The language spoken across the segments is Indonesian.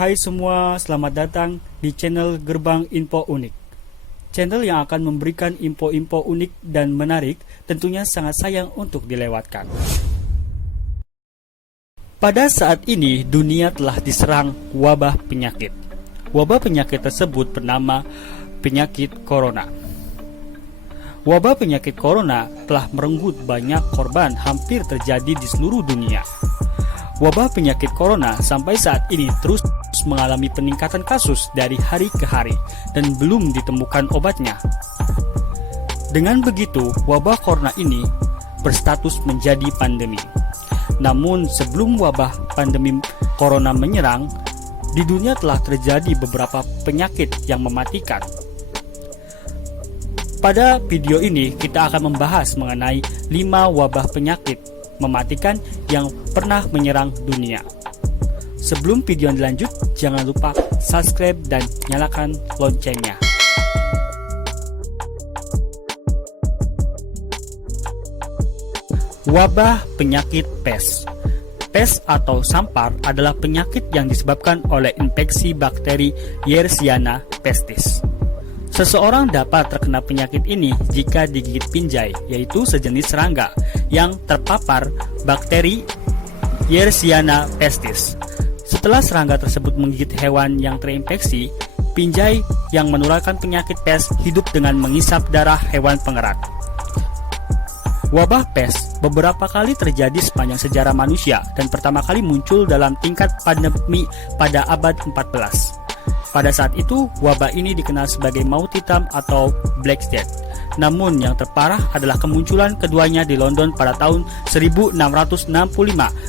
Hai semua, selamat datang di channel Gerbang Info Unik. Channel yang akan memberikan info-info unik dan menarik, tentunya sangat sayang untuk dilewatkan. Pada saat ini, dunia telah diserang wabah penyakit. Wabah penyakit tersebut bernama penyakit corona. Wabah penyakit corona telah merenggut banyak korban, hampir terjadi di seluruh dunia. Wabah penyakit corona sampai saat ini terus mengalami peningkatan kasus dari hari ke hari dan belum ditemukan obatnya. Dengan begitu, wabah corona ini berstatus menjadi pandemi. Namun sebelum wabah pandemi corona menyerang, di dunia telah terjadi beberapa penyakit yang mematikan. Pada video ini kita akan membahas mengenai 5 wabah penyakit mematikan yang pernah menyerang dunia. Sebelum video dilanjut, jangan lupa subscribe dan nyalakan loncengnya. Wabah penyakit pes. Pes atau sampar adalah penyakit yang disebabkan oleh infeksi bakteri Yersinia pestis. Seseorang dapat terkena penyakit ini jika digigit pinjai, yaitu sejenis serangga yang terpapar bakteri Yersinia pestis. Setelah serangga tersebut menggigit hewan yang terinfeksi, pinjai yang menularkan penyakit pes hidup dengan mengisap darah hewan pengerat. Wabah pes beberapa kali terjadi sepanjang sejarah manusia dan pertama kali muncul dalam tingkat pandemi pada abad 14. Pada saat itu, wabah ini dikenal sebagai maut hitam atau Black Death. Namun yang terparah adalah kemunculan keduanya di London pada tahun 1665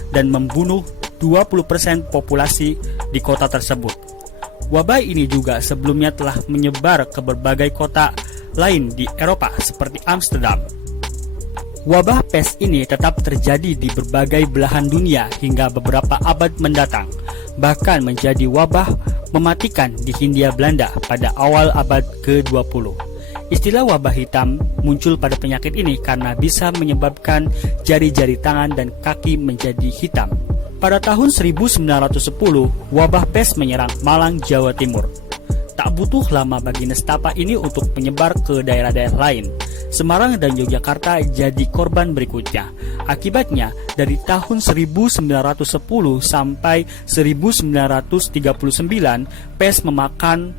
dan membunuh 20% populasi di kota tersebut. Wabah ini juga sebelumnya telah menyebar ke berbagai kota lain di Eropa seperti Amsterdam. Wabah pes ini tetap terjadi di berbagai belahan dunia hingga beberapa abad mendatang, bahkan menjadi wabah mematikan di Hindia Belanda pada awal abad ke-20. Istilah wabah hitam muncul pada penyakit ini karena bisa menyebabkan jari-jari tangan dan kaki menjadi hitam. Pada tahun 1910, wabah pes menyerang Malang, Jawa Timur. Tak butuh lama bagi nestapa ini untuk menyebar ke daerah-daerah lain. Semarang dan Yogyakarta jadi korban berikutnya. Akibatnya, dari tahun 1910 sampai 1939, pes memakan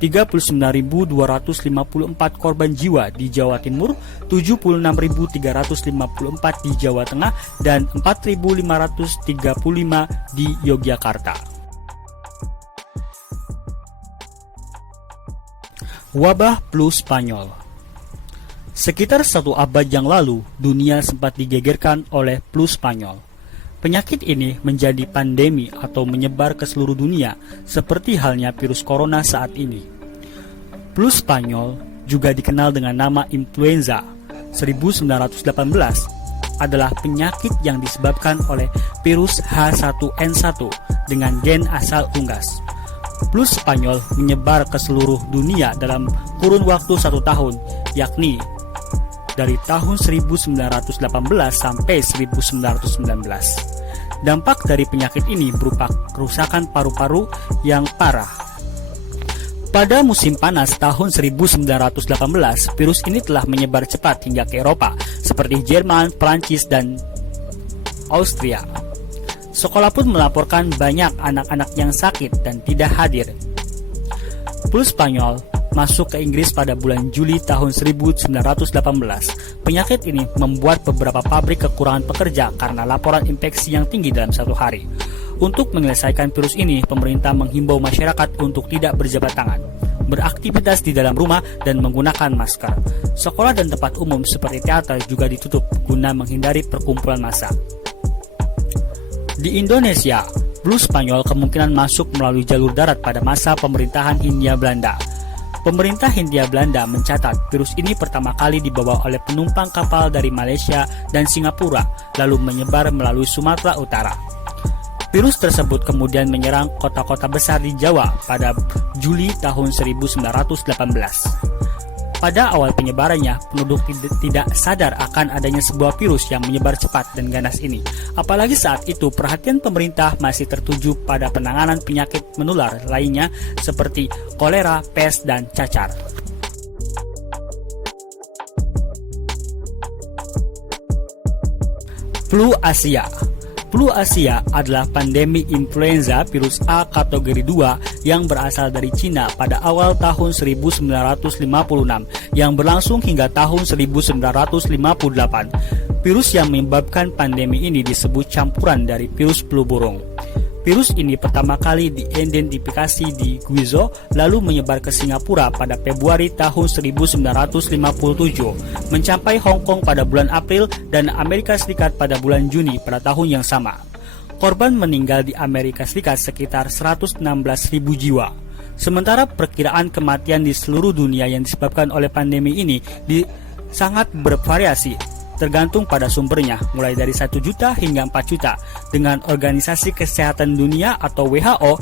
39.254 korban jiwa di Jawa Timur, 76.354 di Jawa Tengah, dan 4.535 di Yogyakarta. Wabah flu Spanyol. Sekitar 1 abad yang lalu, dunia sempat digegerkan oleh flu Spanyol. Penyakit ini menjadi pandemi atau menyebar ke seluruh dunia, seperti halnya virus corona saat ini. Flu Spanyol juga dikenal dengan nama influenza 1918 adalah penyakit yang disebabkan oleh virus H1N1 dengan gen asal unggas. Flu Spanyol menyebar ke seluruh dunia dalam kurun waktu 1 tahun, yakni dari tahun 1918 sampai 1919. Dampak dari penyakit ini berupa kerusakan paru-paru yang parah. Pada musim panas tahun 1918, virus ini telah menyebar cepat hingga ke Eropa, seperti Jerman, Prancis, dan Austria. Sekolah pun melaporkan banyak anak-anak yang sakit dan tidak hadir. Flu Spanyol masuk ke Inggris pada bulan Juli tahun 1918. Penyakit ini membuat beberapa pabrik kekurangan pekerja karena laporan infeksi yang tinggi dalam 1 hari. Untuk menyelesaikan virus ini, pemerintah menghimbau masyarakat untuk tidak berjabat tangan, beraktivitas di dalam rumah, dan menggunakan masker. Sekolah dan tempat umum seperti teater juga ditutup guna menghindari perkumpulan massa. Di Indonesia, flu Spanyol kemungkinan masuk melalui jalur darat pada masa pemerintahan Hindia Belanda. Pemerintah Hindia Belanda mencatat virus ini pertama kali dibawa oleh penumpang kapal dari Malaysia dan Singapura, lalu menyebar melalui Sumatera Utara. Virus tersebut kemudian menyerang kota-kota besar di Jawa pada Juli tahun 1918. Pada awal penyebarannya, penduduk tidak sadar akan adanya sebuah virus yang menyebar cepat dan ganas ini. Apalagi saat itu perhatian pemerintah masih tertuju pada penanganan penyakit menular lainnya seperti kolera, pes, dan cacar. Flu Asia. Flu Asia adalah pandemi influenza virus A kategori 2 yang berasal dari Cina pada awal tahun 1956 yang berlangsung hingga tahun 1958. Virus yang menyebabkan pandemi ini disebut campuran dari virus flu burung. Virus ini pertama kali diidentifikasi di Guizhou lalu menyebar ke Singapura pada Februari tahun 1957, mencapai Hong Kong pada bulan April dan Amerika Serikat pada bulan Juni pada tahun yang sama. Korban meninggal di Amerika Serikat sekitar 116.000 jiwa. Sementara perkiraan kematian di seluruh dunia yang disebabkan oleh pandemi ini sangat bervariasi, tergantung pada sumbernya, mulai dari 1 juta hingga 4 juta, dengan Organisasi Kesehatan Dunia atau WHO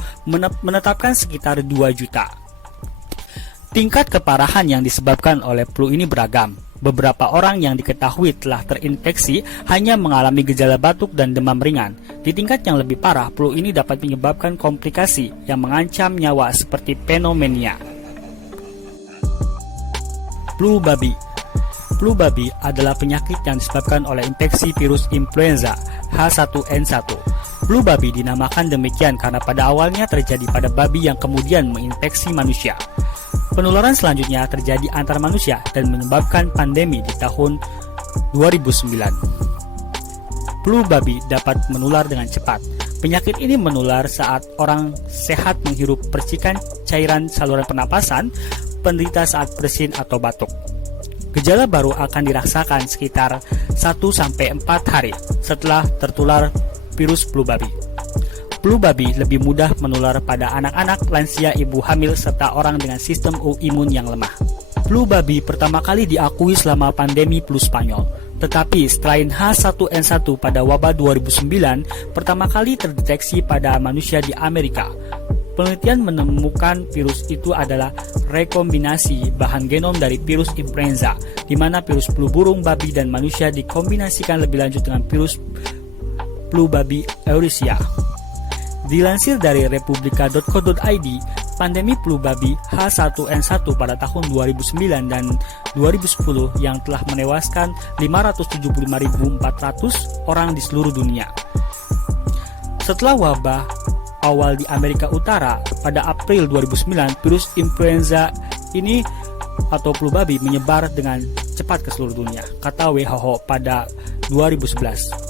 menetapkan sekitar 2 juta. Tingkat keparahan yang disebabkan oleh flu ini beragam. Beberapa orang yang diketahui telah terinfeksi hanya mengalami gejala batuk dan demam ringan. Di tingkat yang lebih parah, flu ini dapat menyebabkan komplikasi yang mengancam nyawa seperti pneumonia. Flu babi. Flu babi adalah penyakit yang disebabkan oleh infeksi virus influenza H1N1. Flu babi dinamakan demikian karena pada awalnya terjadi pada babi yang kemudian menginfeksi manusia. Penularan selanjutnya terjadi antar manusia dan menyebabkan pandemi di tahun 2009. Flu babi dapat menular dengan cepat. Penyakit ini menular saat orang sehat menghirup percikan cairan saluran pernapasan, penderita saat bersin atau batuk. Gejala baru akan dirasakan sekitar 1-4 hari setelah tertular virus flu babi. Flu babi lebih mudah menular pada anak-anak, lansia, ibu hamil, serta orang dengan sistem imun yang lemah. Flu babi pertama kali diakui selama pandemi flu Spanyol. Tetapi selain H1N1 pada wabah 2009, pertama kali terdeteksi pada manusia di Amerika. Penelitian menemukan virus itu adalah rekombinasi bahan genom dari virus influenza, di mana virus flu burung, babi, dan manusia dikombinasikan lebih lanjut dengan virus flu babi Eurasia. Dilansir dari republika.co.id, pandemi flu babi H1N1 pada tahun 2009 dan 2010 yang telah menewaskan 575.400 orang di seluruh dunia. Setelah wabah awal di Amerika Utara pada April 2009, virus influenza ini atau flu babi menyebar dengan cepat ke seluruh dunia, kata WHO pada 2011.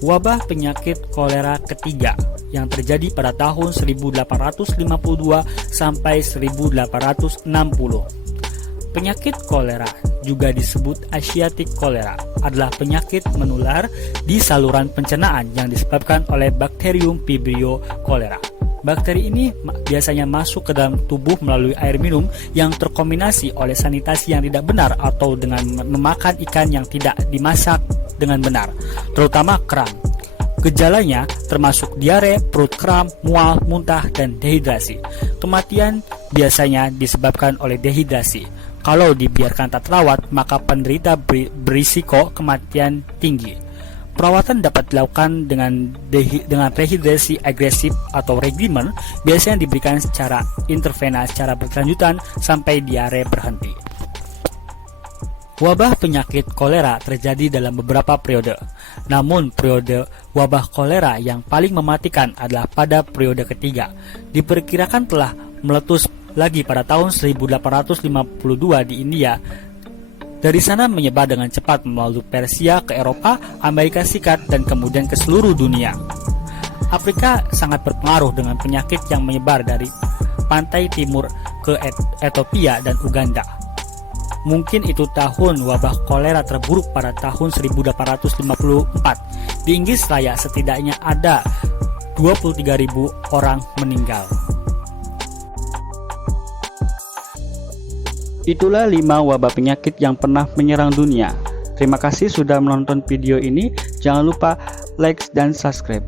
Wabah penyakit kolera ketiga yang terjadi pada tahun 1852 sampai 1860. Penyakit kolera, juga disebut Asiatic cholera, adalah penyakit menular di saluran pencernaan yang disebabkan oleh bakterium Vibrio cholera. Bakteri ini biasanya masuk ke dalam tubuh melalui air minum yang terkombinasi oleh sanitasi yang tidak benar atau dengan memakan ikan yang tidak dimasak dengan benar, terutama kerang. Gejalanya termasuk diare, perut kram, mual, muntah, dan dehidrasi. Kematian biasanya disebabkan oleh dehidrasi. Kalau dibiarkan tak terawat, maka penderita berisiko kematian tinggi. Perawatan dapat dilakukan dengan rehidrasi agresif atau regimen, biasanya diberikan secara intravena secara berkelanjutan sampai diare berhenti. Wabah penyakit kolera terjadi dalam beberapa periode. Namun periode wabah kolera yang paling mematikan adalah pada periode ketiga. Diperkirakan telah meletus lagi pada tahun 1852 di India. Dari sana menyebar dengan cepat melalui Persia ke Eropa, Amerika Serikat, dan kemudian ke seluruh dunia. Afrika sangat berpengaruh dengan penyakit yang menyebar dari pantai timur ke Ethiopia dan Uganda. Mungkin itu tahun wabah kolera terburuk pada tahun 1854. Di Inggris Raya setidaknya ada 23.000 orang meninggal. Itulah 5 wabah penyakit yang pernah menyerang dunia. Terima kasih sudah menonton video ini. Jangan lupa like dan subscribe.